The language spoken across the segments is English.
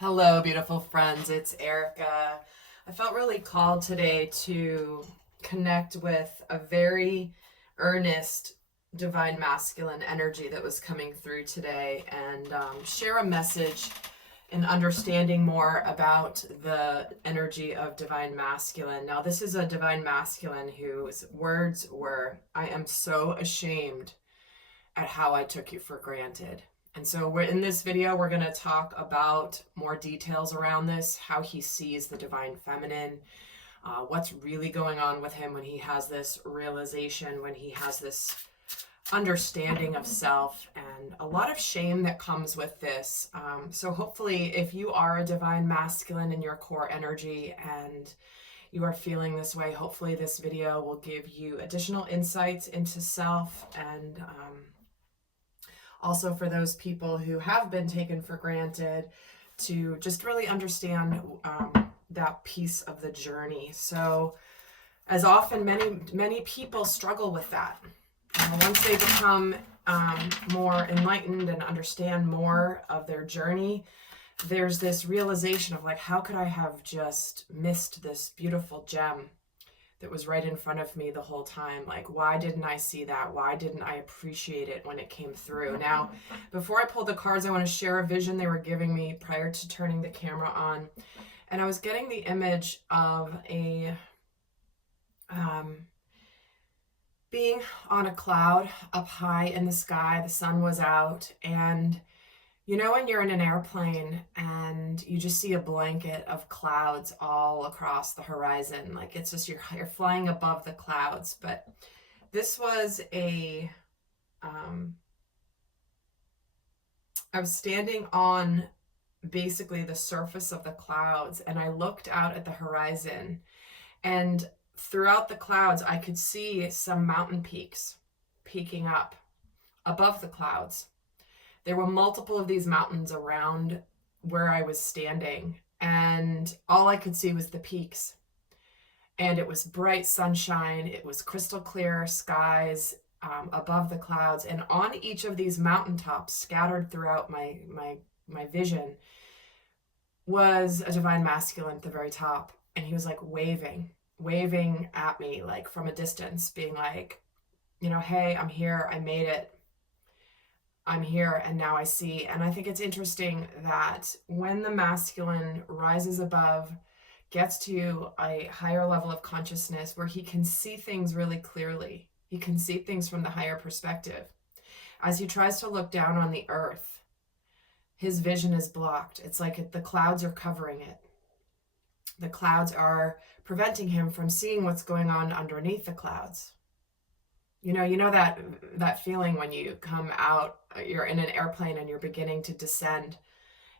Hello, beautiful friends. It's Erica. I felt really called today to connect with a very earnest divine masculine energy that was coming through today and share a message in understanding more about the energy of divine masculine. Now, this is a divine masculine whose words were, "I am so ashamed at how I took you for granted." And so in this video, we're going to talk about more details around this, how he sees the divine feminine, what's really going on with him when he has this realization, when he has this understanding of self, and a lot of shame that comes with this. So hopefully, if you are a divine masculine in your core energy and you are feeling this way, hopefully this video will give you additional insights into self and also for those people who have been taken for granted to just really understand that piece of the journey. So as often, many people struggle with that. Once they become more enlightened and understand more of their journey, there's this realization of like, how could I have just missed this beautiful gem that was right in front of me the whole time? Like, why didn't I see that? Why didn't I appreciate it when it came through? Now, before I pull the cards, I want to share a vision they were giving me prior to turning the camera on. And I was getting the image of a being on a cloud up high in the sky. The sun was out, and you know when you're in an airplane and you just see a blanket of clouds all across the horizon, like it's just you're flying above the clouds. But this was I was standing on basically the surface of the clouds, and I looked out at the horizon, and throughout the clouds I could see some mountain peaks peeking up above the clouds. There were multiple of these mountains around where I was standing, and all I could see was the peaks. And it was bright sunshine. It was crystal clear skies above the clouds. And on each of these mountaintops, scattered throughout my vision, was a divine masculine at the very top. And he was like waving at me, like from a distance, being like, hey, I'm here. I made it. I'm here, and now I see. And I think it's interesting that when the masculine rises above, gets to a higher level of consciousness where he can see things really clearly, he can see things from the higher perspective. As he tries to look down on the earth, his vision is blocked. It's like the clouds are covering it. The clouds are preventing him from seeing what's going on underneath the clouds. You know that feeling when you come out, you're in an airplane and you're beginning to descend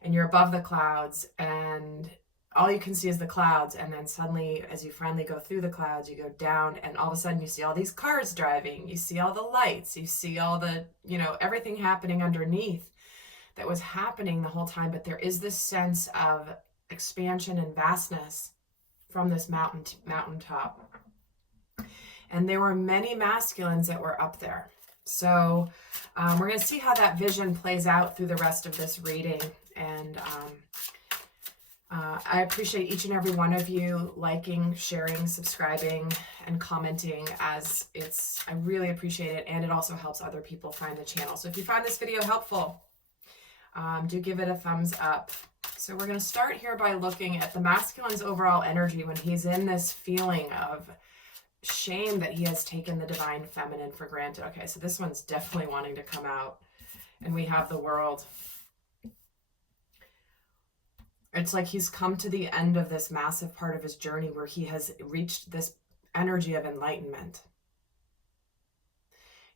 and you're above the clouds and all you can see is the clouds, and then suddenly as you finally go through the clouds, you go down and all of a sudden you see all these cars driving, you see all the lights, you see all the, everything happening underneath that was happening the whole time. But there is this sense of expansion and vastness from this mountaintop. And there were many masculines that were up there. So we're going to see how that vision plays out through the rest of this reading. And I appreciate each and every one of you liking, sharing, subscribing, and commenting, as I really appreciate it. And it also helps other people find the channel. So if you find this video helpful, do give it a thumbs up. So we're going to start here by looking at the masculine's overall energy when he's in this feeling of shame that he has taken the divine feminine for granted. Okay, so this one's definitely wanting to come out. And we have the World. It's like he's come to the end of this massive part of his journey where he has reached this energy of enlightenment.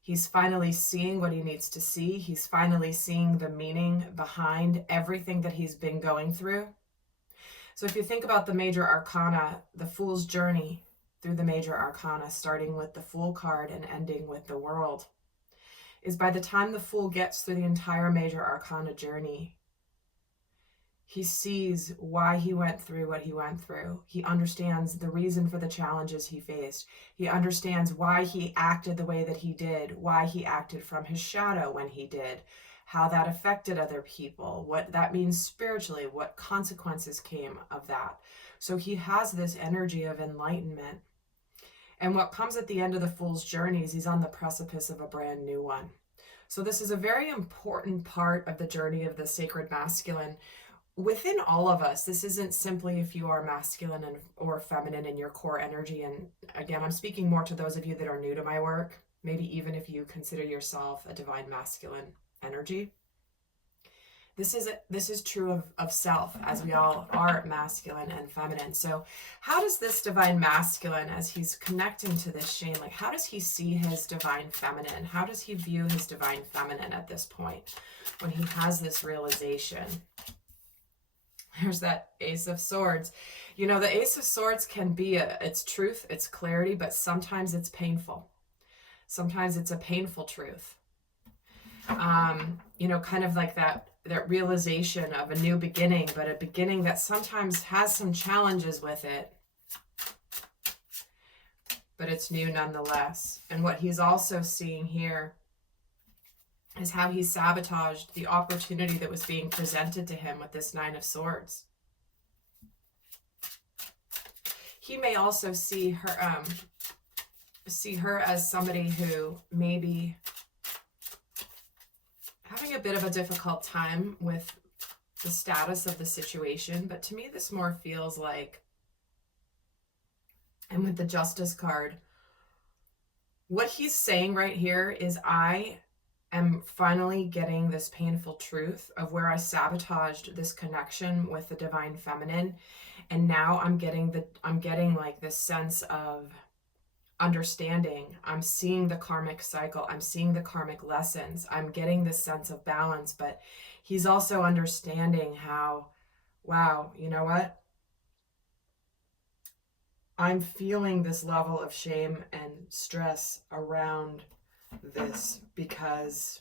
He's finally seeing what he needs to see. He's finally seeing the meaning behind everything that he's been going through. So if you think about the major arcana, the Fool's journey through the major arcana, starting with the Fool card and ending with the World, is by the time the Fool gets through the entire major arcana journey, he sees why he went through what he went through. He understands the reason for the challenges he faced. He understands why he acted the way that he did, why he acted from his shadow when he did, how that affected other people, what that means spiritually, what consequences came of that. So he has this energy of enlightenment. And what comes at the end of the Fool's journey is he's on the precipice of a brand new one. So this is a very important part of the journey of the sacred masculine. Within all of us, this isn't simply if you are masculine or feminine in your core energy. And again, I'm speaking more to those of you that are new to my work, maybe even if you consider yourself a divine masculine energy. This is true of self, as we all are masculine and feminine. So how does this divine masculine, as he's connecting to this shame, like how does he see his divine feminine? How does he view his divine feminine at this point when he has this realization? There's that Ace of Swords. You know, the Ace of Swords can be it's truth, it's clarity, but sometimes it's painful. Sometimes it's a painful truth. You know, kind of like that realization of a new beginning, but a beginning that sometimes has some challenges with it, but it's new nonetheless. And what he's also seeing here is how he sabotaged the opportunity that was being presented to him with this Nine of Swords. He may also see her as somebody who may be having a bit of a difficult time with the status of the situation, but to me this more feels like, and with the Justice card, what he's saying right here is I am finally getting this painful truth of where I sabotaged this connection with the divine feminine, and now I'm getting like this sense of understanding. I'm seeing the karmic cycle. I'm seeing the karmic lessons. I'm getting this sense of balance, but he's also understanding how, wow, you know what? I'm feeling this level of shame and stress around this because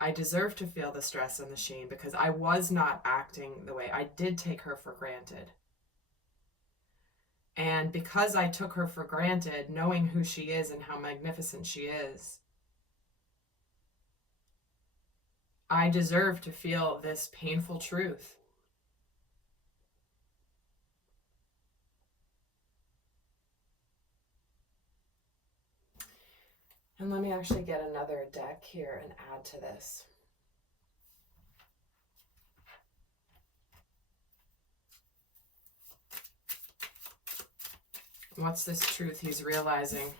I deserve to feel the stress and the shame because I was not acting the way I did. Take her for granted. And because I took her for granted, knowing who she is and how magnificent she is, I deserve to feel this painful truth. And let me actually get another deck here and add to this. What's this truth he's realizing?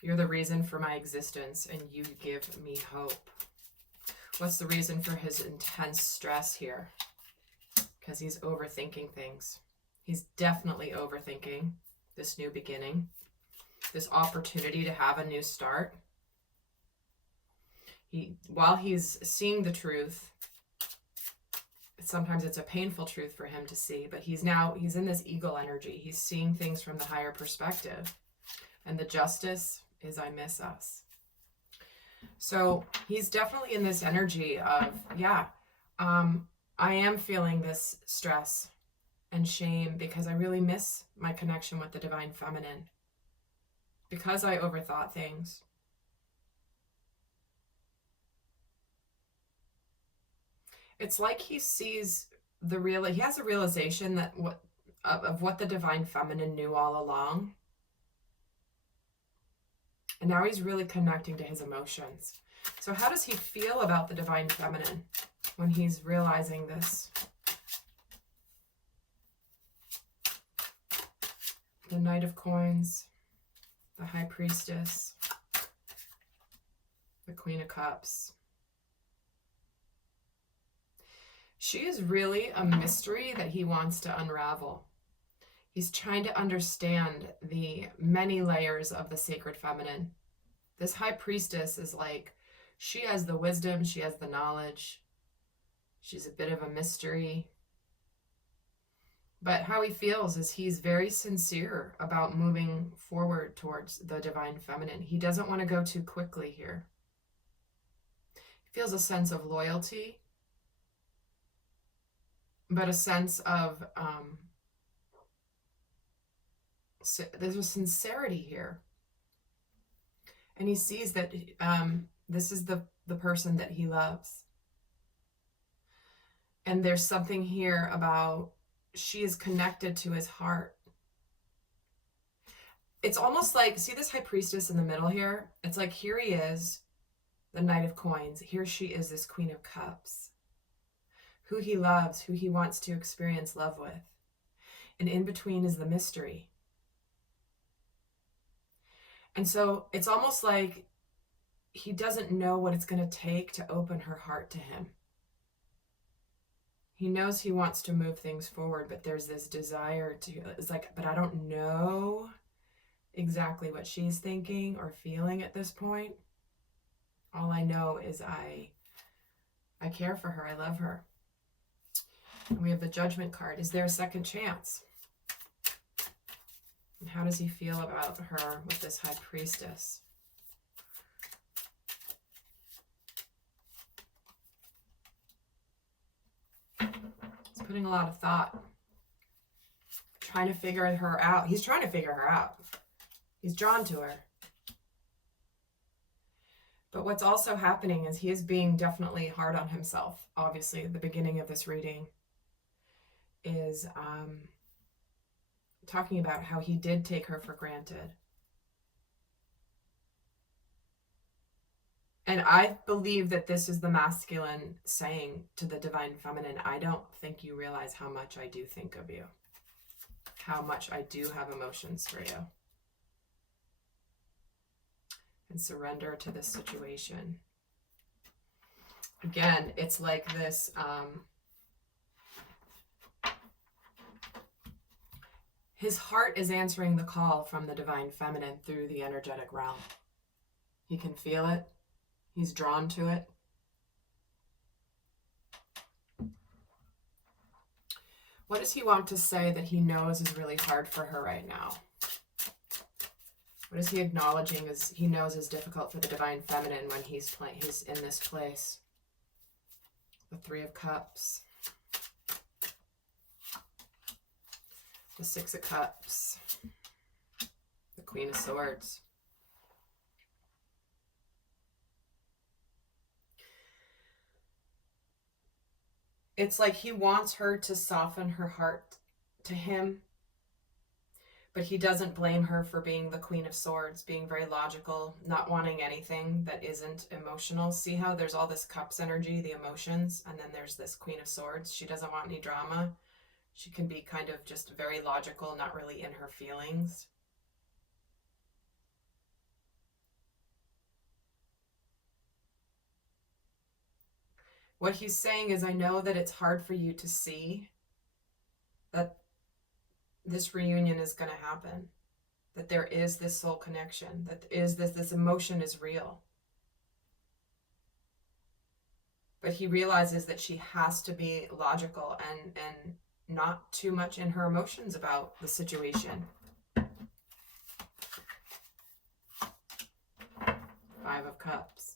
You're the reason for my existence and you give me hope. What's the reason for his intense stress here? Because he's overthinking things. He's definitely overthinking this new beginning, this opportunity to have a new start. While he's seeing the truth, sometimes it's a painful truth for him to see, but he's in this eagle energy. He's seeing things from the higher perspective. And the Justice is I miss us. So he's definitely in this energy of, yeah, I am feeling this stress and shame because I really miss my connection with the divine feminine. Because I overthought things. It's like he sees he has a realization that of what the divine feminine knew all along. And now he's really connecting to his emotions. So how does he feel about the divine feminine when he's realizing this? The Knight of Coins, the High Priestess, the Queen of Cups. She is really a mystery that he wants to unravel. He's trying to understand the many layers of the sacred feminine. This High Priestess is like, she has the wisdom, she has the knowledge. She's a bit of a mystery. But how he feels is he's very sincere about moving forward towards the divine feminine. He doesn't want to go too quickly here. He feels a sense of loyalty, but a sense of, there's a sincerity here. And he sees that This is the person that he loves. And there's something here about she is connected to his heart. It's almost like, see this High Priestess in the middle here? It's like, here he is, the Knight of Coins. Here she is, this Queen of Cups. Who he loves, who he wants to experience love with. And in between is the mystery. And so it's almost like he doesn't know what it's going to take to open her heart to him. He knows he wants to move things forward, but there's this desire to, it's like, but I don't know exactly what she's thinking or feeling at this point. All I know is I care for her. I love her. And we have the Judgment card. Is there a second chance? And how does he feel about her with this High Priestess? He's putting a lot of thought. Trying to figure her out. He's trying to figure her out. He's drawn to her. But what's also happening is he is being definitely hard on himself. Obviously, the beginning of this reading is talking about how he did take her for granted. And I believe that this is the masculine saying to the divine feminine, I don't think you realize how much I do think of you. How much I do have emotions for you. And surrender to this situation. Again, it's like this, his heart is answering the call from the divine feminine through the energetic realm. He can feel it. He's drawn to it. What does he want to say that he knows is really hard for her right now? What is he acknowledging as he knows is difficult for the divine feminine when he's in this place? The Three of Cups. The Six of Cups. The Queen of Swords. It's like he wants her to soften her heart to him, but he doesn't blame her for being the Queen of Swords, being very logical, not wanting anything that isn't emotional. See how there's all this Cups energy, the emotions, and then there's this Queen of Swords. She doesn't want any drama. She can be kind of just very logical, not really in her feelings. What he's saying is, I know that it's hard for you to see that this reunion is going to happen, that there is this soul connection, that is this emotion is real. But he realizes that she has to be logical and not too much in her emotions about the situation. 5 of Cups.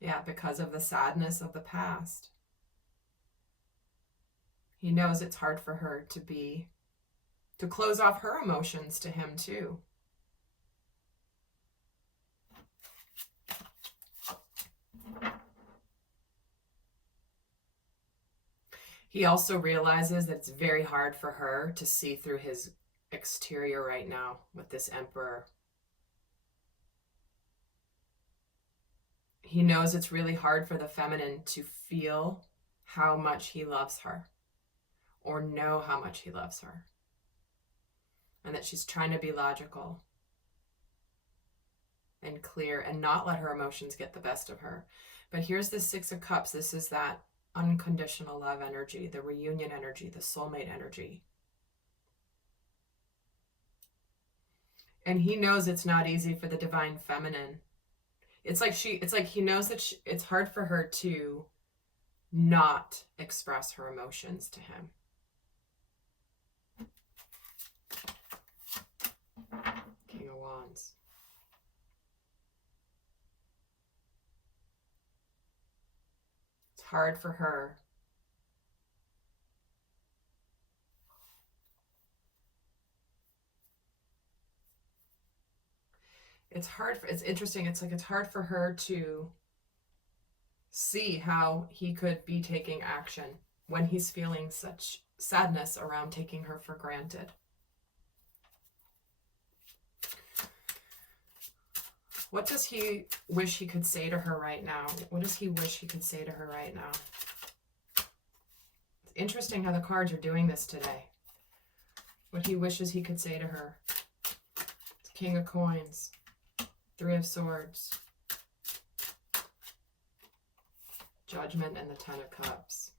Yeah, because of the sadness of the past. He knows it's hard for her to close off her emotions to him too. He also realizes that it's very hard for her to see through his exterior right now with this Emperor. He knows it's really hard for the feminine to feel how much he loves her or know how much he loves her. And that she's trying to be logical and clear and not let her emotions get the best of her. But here's the 6 of Cups. This is that unconditional love energy, the reunion energy, the soulmate energy. And he knows it's not easy for the divine feminine. It's like he knows that it's hard for her to not express her emotions to him. King of Wands. It's hard for her. it's interesting. It's like it's hard for her to see how he could be taking action when he's feeling such sadness around taking her for granted. What does he wish he could say to her right now? What does he wish he could say to her right now? It's interesting how the cards are doing this today. What he wishes he could say to her. It's King of Coins, Three of Swords, Judgment, and the Ten of Cups.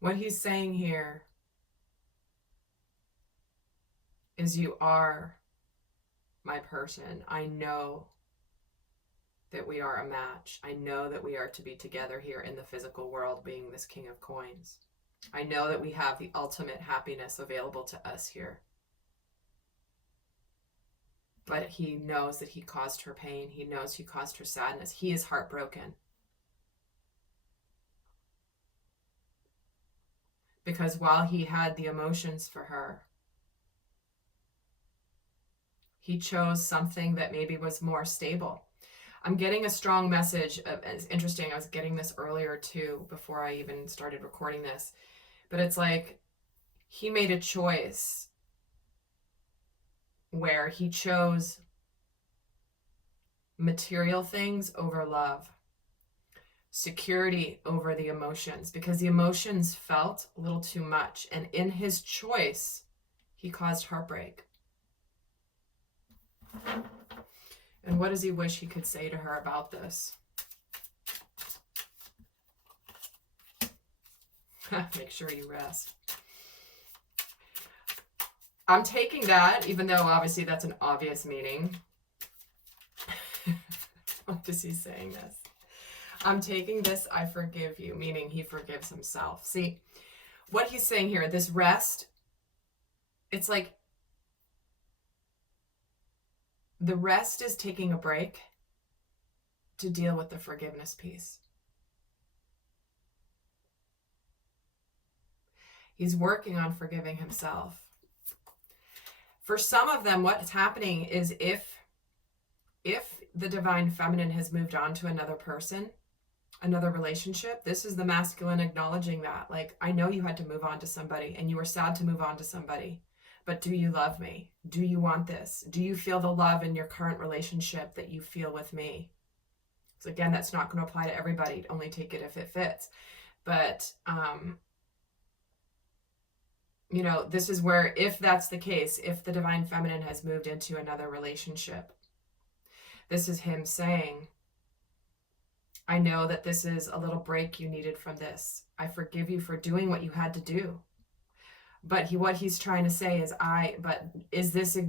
What he's saying here is, you are my person. I know that we are a match. I know that we are to be together here in the physical world, being this King of Coins. I know that we have the ultimate happiness available to us here. But he knows that he caused her pain. He knows he caused her sadness. He is heartbroken. Because while he had the emotions for her, he chose something that maybe was more stable. I'm getting a strong message. It's interesting. I was getting this earlier too, before I even started recording this. But it's like he made a choice where he chose material things over love, security over the emotions, because the emotions felt a little too much. And in his choice, he caused heartbreak. And what does he wish he could say to her about this? Make sure you rest. I'm taking that, even though obviously that's an obvious meaning. What is he saying this? I'm taking this, I forgive you, meaning he forgives himself. See, what he's saying here, this rest, it's like the rest is taking a break to deal with the forgiveness piece. He's working on forgiving himself. For some of them, what's happening is if the divine feminine has moved on to another person, another relationship, this is the masculine acknowledging that. Like, I know you had to move on to somebody and you were sad to move on to somebody, but do you love me? Do you want this? Do you feel the love in your current relationship that you feel with me? So again, that's not going to apply to everybody. Only take it if it fits. But, you know, this is where, if that's the case, if the divine feminine has moved into another relationship, this is him saying, I know that this is a little break you needed from this. I forgive you for doing what you had to do. But what he's trying to say is,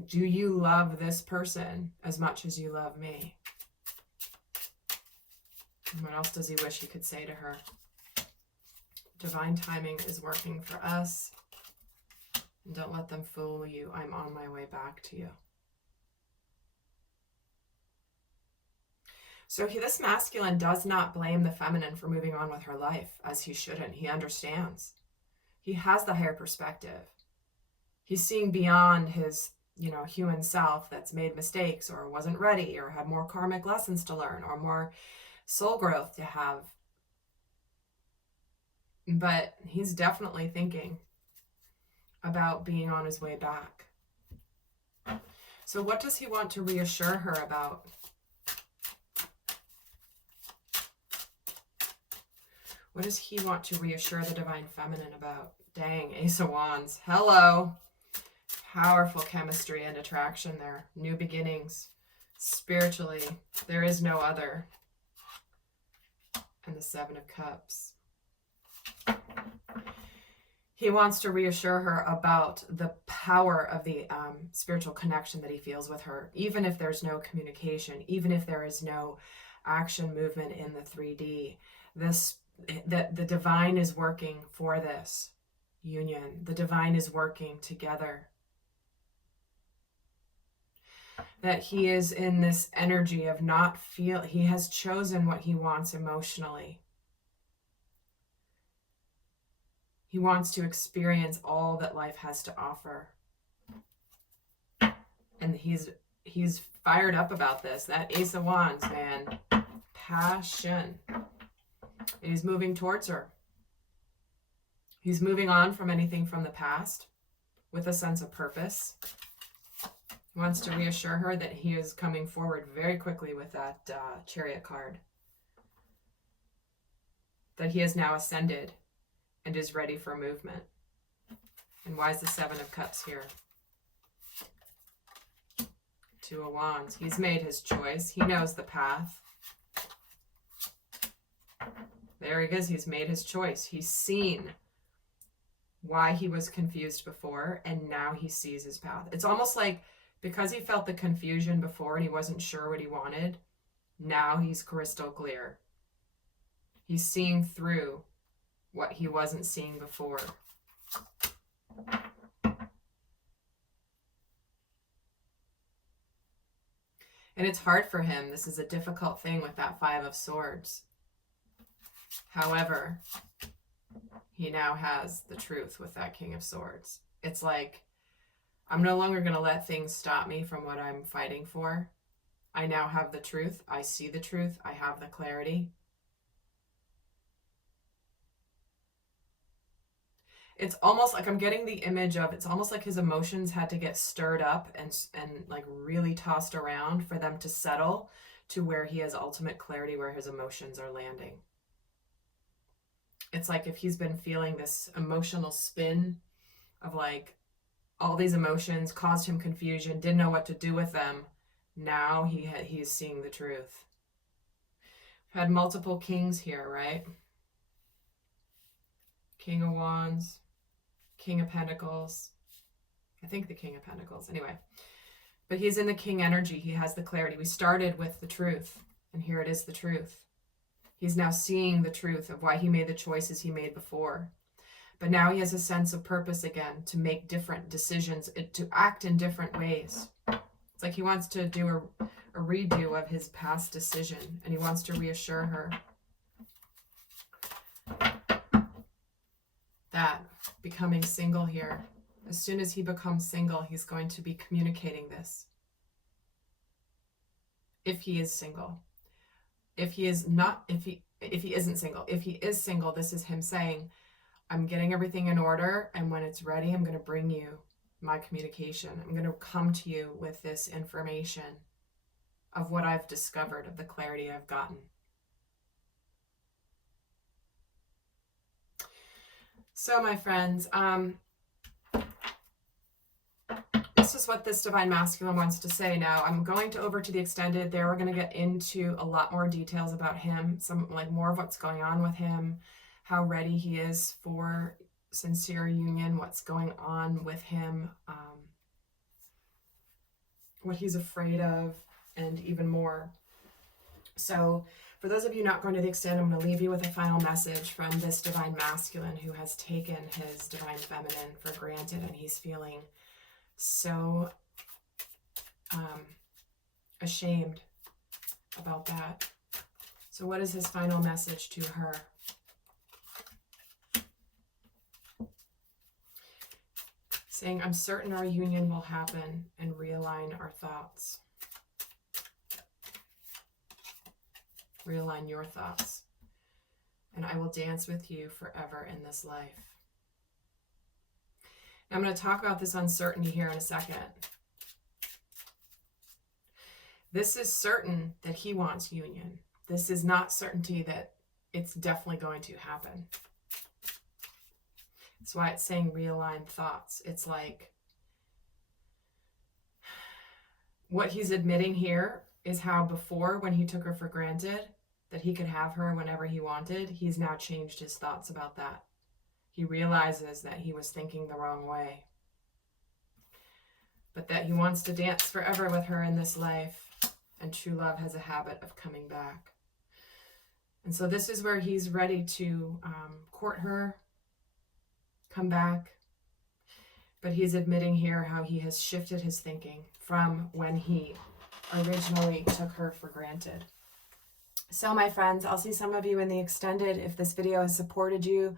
do you love this person as much as you love me? And what else does he wish he could say to her? Divine timing is working for us. Don't let them fool you. I'm on my way back to you. So this masculine does not blame the feminine for moving on with her life, as he shouldn't. He understands. He has the higher perspective. He's seeing beyond his, human self that's made mistakes or wasn't ready or had more karmic lessons to learn or more soul growth to have. But he's definitely thinking about being on his way back. So what does he want to reassure her about? What does he want to reassure the divine feminine about? Dang, Ace of Wands. Hello. Powerful chemistry and attraction there. New beginnings. Spiritually, there is no other. And the Seven of Cups. He wants to reassure her about the power of the spiritual connection that he feels with her, even if there's no communication, even if there is no action movement in the 3D. That the divine is working for this union. The divine is working together. That he is in this energy of he has chosen what he wants emotionally. He wants to experience all that life has to offer. And he's fired up about this. That Ace of Wands, man. Passion. And he's moving towards her. He's moving on from anything from the past with a sense of purpose. He wants to reassure her that he is coming forward very quickly with that Chariot card. That he has now ascended and is ready for movement. And why is the Seven of Cups here? Two of Wands. He's made his choice. He knows the path. There he is. He's made his choice. He's seen why he was confused before, and now he sees his path. It's almost like because he felt the confusion before and he wasn't sure what he wanted, now he's crystal clear. He's seeing through what he wasn't seeing before. And it's hard for him. This is a difficult thing with that Five of Swords. However, he now has the truth with that King of Swords. It's like, I'm no longer going to let things stop me from what I'm fighting for. I now have the truth. I see the truth. I have the clarity. It's almost like I'm getting the image of, it's almost like his emotions had to get stirred up and like really tossed around for them to settle to where he has ultimate clarity, where his emotions are landing. It's like if he's been feeling this emotional spin of like all these emotions caused him confusion, didn't know what to do with them. Now he's seeing the truth. We've had multiple kings here, right? King of Wands, King of Pentacles. I think the King of Pentacles. Anyway, but he's in the King energy. He has the clarity. We started with the truth, and here it is, the truth. He's now seeing the truth of why he made the choices he made before. But now he has a sense of purpose again, to make different decisions, to act in different ways. It's like he wants to do a redo of his past decision, and he wants to reassure her that becoming single here, as soon as he becomes single, he's going to be communicating this. If he is single. If he is not, if he isn't single. If he is single, this is him saying, I'm getting everything in order, and when it's ready, I'm going to bring you my communication. I'm going to come to you with this information of what I've discovered, of the clarity I've gotten. So, my friends, this is what this Divine Masculine wants to say. Now, I'm going over to the extended. There we're going to get into a lot more details about him, some like more of what's going on with him, how ready he is for sincere union, what's going on with him, what he's afraid of, and even more. So for those of you not going to the extend, I'm going to leave you with a final message from this Divine Masculine who has taken his Divine Feminine for granted, and he's feeling so ashamed about that. So what is his final message to her? Saying, I'm certain our union will happen, and realign our thoughts. Realign your thoughts. And I will dance with you forever in this life. Now I'm going to talk about this uncertainty here in a second. This is certain that he wants union. This is not certainty that it's definitely going to happen. That's why it's saying realign thoughts. It's like what he's admitting here is how before, when he took her for granted, that he could have her whenever he wanted, he's now changed his thoughts about that. He realizes that he was thinking the wrong way, but that he wants to dance forever with her in this life, and true love has a habit of coming back. And so this is where he's ready to court her, come back, but he's admitting here how he has shifted his thinking from when he originally took her for granted. So my friends, I'll see some of you in the extended. If this video has supported you,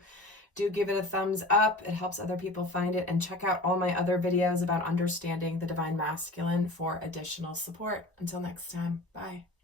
Do give it a thumbs up. It helps other people find it. And check out all my other videos about understanding the divine masculine for additional support. Until next time, bye.